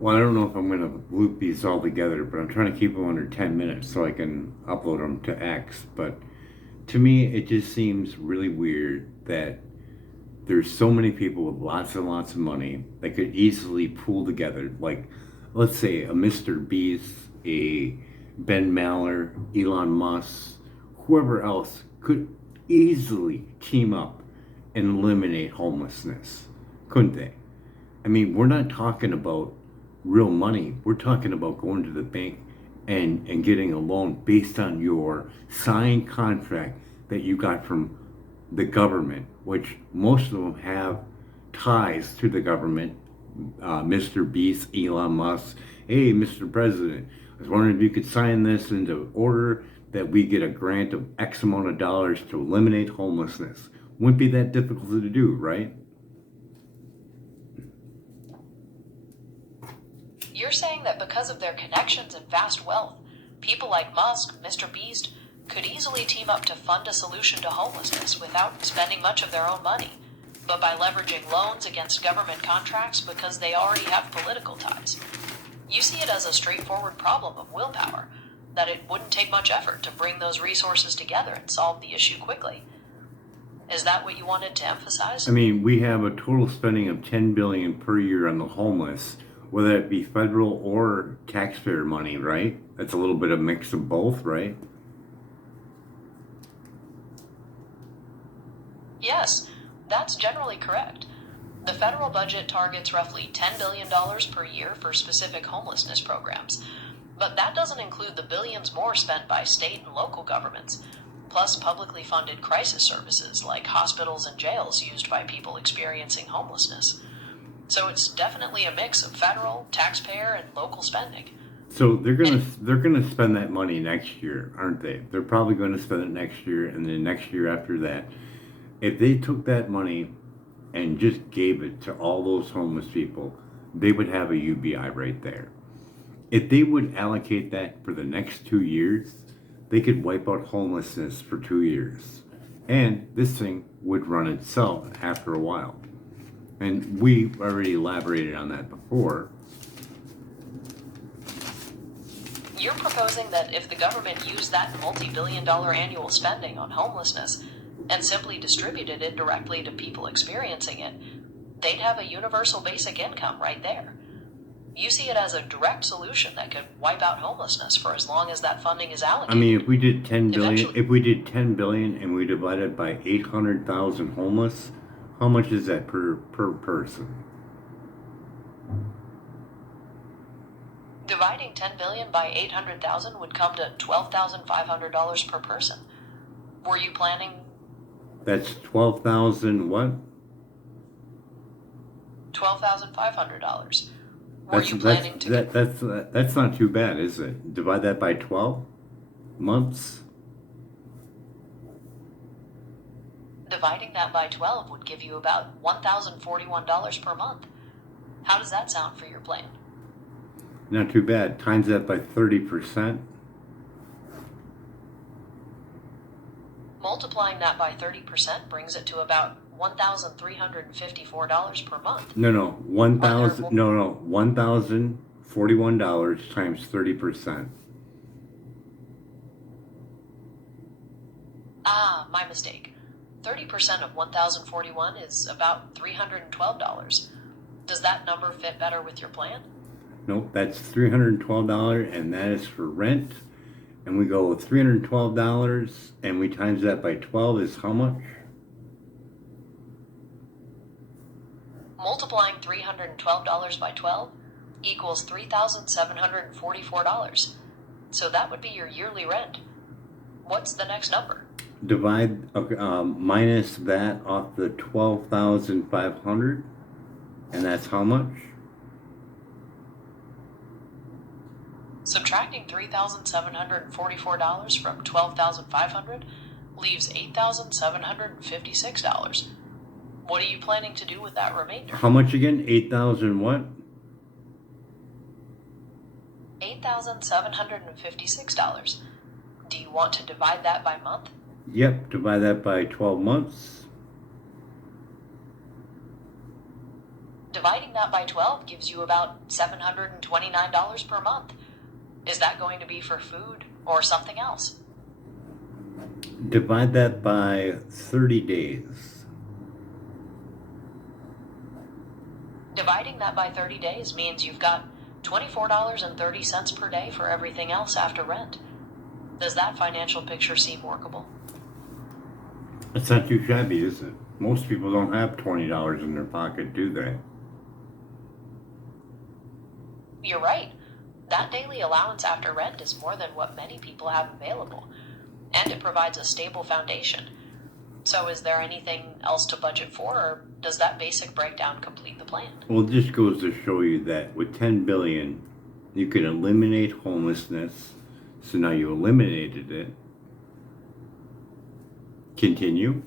Well, I don't know if I'm going to loop these all together, but I'm trying to keep them under 10 minutes so I can upload them to X. But to me, it just seems really weird that there's so many people with lots and lots of money that could easily pool together. Like, let's say a Mr. Beast, a Ben Maller, Elon Musk, whoever else could easily team up and eliminate homelessness, couldn't they? I mean, we're not talking about real money. We're talking about going to the bank and getting a loan based on your signed contract that you got from the government, which most of them have ties to the government. Mr. Beast, Elon Musk. Hey, Mr. President, I was wondering if you could sign this into order that we get a grant of X amount of dollars to eliminate homelessness. Wouldn't be that difficult to do, right? You're saying that because of their connections and vast wealth, people like Musk, Mr. Beast, could easily team up to fund a solution to homelessness without spending much of their own money, but by leveraging loans against government contracts because they already have political ties. You see it as a straightforward problem of willpower, that it wouldn't take much effort to bring those resources together and solve the issue quickly. Is that what you wanted to emphasize? I mean, we have a total spending of 10 billion per year on the homeless, whether it be federal or taxpayer money, right? That's a little bit of mix of both, right? Yes, that's generally correct. The federal budget targets roughly $10 billion per year for specific homelessness programs, but that doesn't include the billions more spent by state and local governments, plus publicly funded crisis services like hospitals and jails used by people experiencing homelessness. So it's definitely a mix of federal, taxpayer, and local spending. So they're And gonna they're gonna spend that money next year, aren't they? They're probably going to spend it next year and then next year after that. If they took that money and just gave it to all those homeless people, they would have a UBI right there. If they would allocate that for the next 2 years, they could wipe out homelessness for 2 years. And this thing would run itself after a while. And we already elaborated on that before. you're proposing that if the government used that multi billion dollar annual spending on homelessness and simply distributed it directly to people experiencing it, they'd have a universal basic income right there. You see it as a direct solution that could wipe out homelessness for as long as that funding is I mean, allocated. if we did 10 billion, Eventually, if we did 10 billion and we divided by 800,000 homeless, how much is that per person? dividing 10 billion by 800,000 would come to $12,500 per person. Were you planning That's 12,000 what? $12,500? Were That's you that's planning to that that's not too bad, is it? Divide that by 12 months. dividing that by 12 would give you about $1,041 per month? How does that sound for your plan? Not too bad. Times that by 30%. Multiplying that by 30% brings it to about $1,354 per month. No, Are there 1,000. more? No, $1,041 times 30%. Ah, my mistake. 30% of 1,041 is about $312. Does that number fit better with your plan? Nope, that's $312, and that is for rent. And we go with $312, and we times that by 12 is how much? Multiplying $312 by 12 equals $3,744. So that would be your yearly rent. What's the next number? Divide minus that off the 12,500, and that's how much? Subtracting $3,744 from $12,500 leaves $8,756. What are you planning to do with that remainder? How much again? 8,000 what? $8,756. Do you want to divide that by month? Yep, divide that by 12 months. Dividing that by 12 gives you about $729 per month. Is that going to be for food or something else? Divide that by 30 days. Dividing that by 30 days means you've got $24.30 per day for everything else after rent. Does that financial picture seem workable? It's not too shabby, is it? Most people don't have $20 in their pocket, do they? You're right. That daily allowance after rent is more than what many people have available, and it provides a stable foundation. So is there anything else to budget for, or does that basic breakdown complete the plan? Well, it just goes to show you that with 10 billion, you can eliminate homelessness. So now you eliminated it. Continue.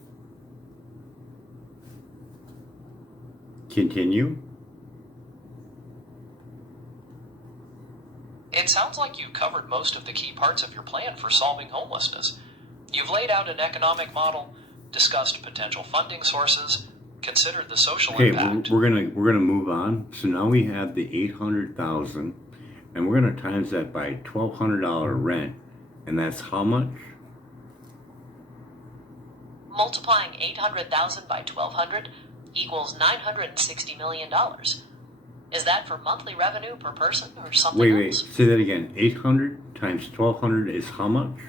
Continue. It sounds like you've covered most of the key parts of your plan for solving homelessness. You've laid out an economic model, discussed potential funding sources, considered the social Okay, impact. we're gonna move on. So now we have the 800,000, and we're gonna times that by $1,200 rent, and that's how much? Multiplying 800,000 by 1,200 equals $960 million. Is that for monthly revenue per person or something Wait, else? say that again. 800 times 1,200 is how much?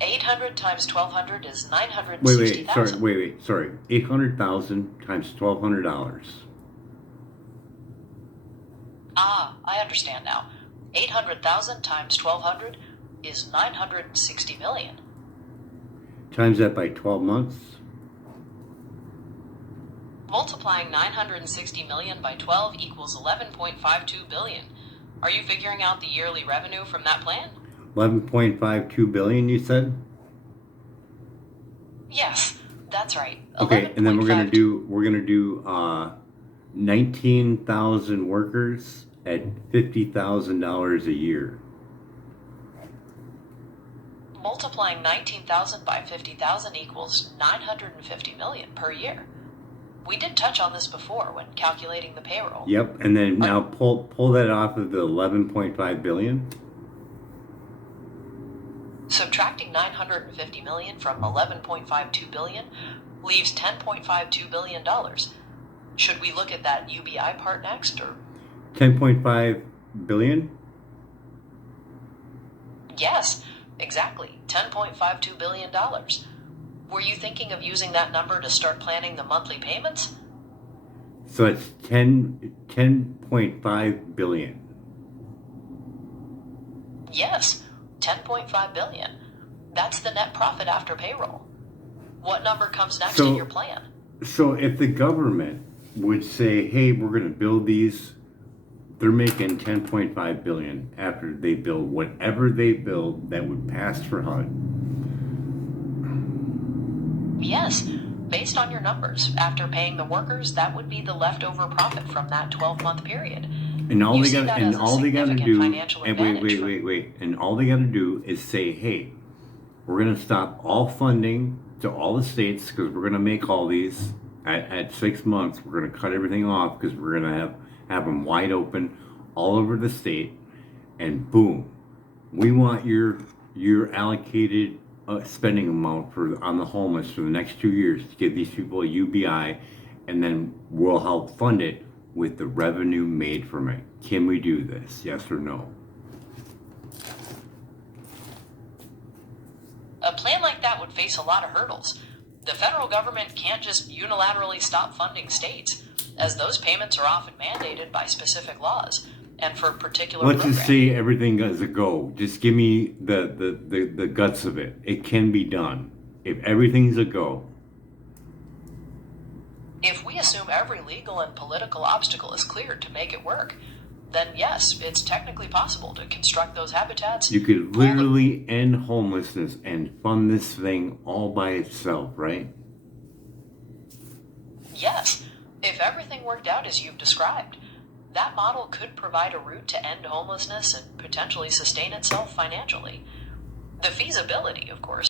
800 times 1,200 is 960,000. Sorry. 800,000 times $1,200. Ah, I understand now. 800,000 times 1,200 is 960 million. Times that by 12 months. Multiplying 960 million by 12 equals 11.52 billion. Are you figuring out the yearly revenue from that plan? 11.52 billion, you said? Yes, that's right. Okay, and then we're gonna 11.52. do 19,000 workers at $50,000 a year. Multiplying 19,000 by 50,000 equals 950 million per year. We did touch on this before when calculating the payroll. Yep, and then now pull that off of the 11.5 billion. Subtracting 950 million from 11.52 billion leaves $10.52 billion. Should we look at that UBI part next, or? 10.5 billion? Yes, exactly. $10.52 billion. Were you thinking of using that number to start planning the monthly payments? So it's 10.5 billion. Yes, 10.5 billion. That's the net profit after payroll. What number comes next in your plan? So if the government would say, hey, we're going to build these, they're making 10.5 billion after they build whatever they build that would pass for HUD. Yes, based on your numbers, after paying the workers, that would be the leftover profit from that 12-month period. And all You they see got that and as a all they got to significant do financial and advantage wait. And all they got to do is say, "Hey, we're going to stop all funding to all the states because we're going to make all these at 6 months. We're going to cut everything off because we're going to have them wide open all over the state, and boom, we want your allocated spending amount on the homeless for the next 2 years to give these people a UBI, and then we'll help fund it with the revenue made from it. Can we do this? Yes or no?" A plan like that would face a lot of hurdles. The federal government can't just unilaterally stop funding states, as those payments are often mandated by specific laws and for particular Let's programs. just say everything is a go. Just give me the guts of it. It can be done. If everything's a go. If we assume every legal and political obstacle is cleared to make it work, then yes, it's technically possible to construct those habitats. You could literally end homelessness and fund this thing all by itself, right? Yes, if everything worked out as you've described, that model could provide a route to end homelessness and potentially sustain itself financially. The feasibility, of course,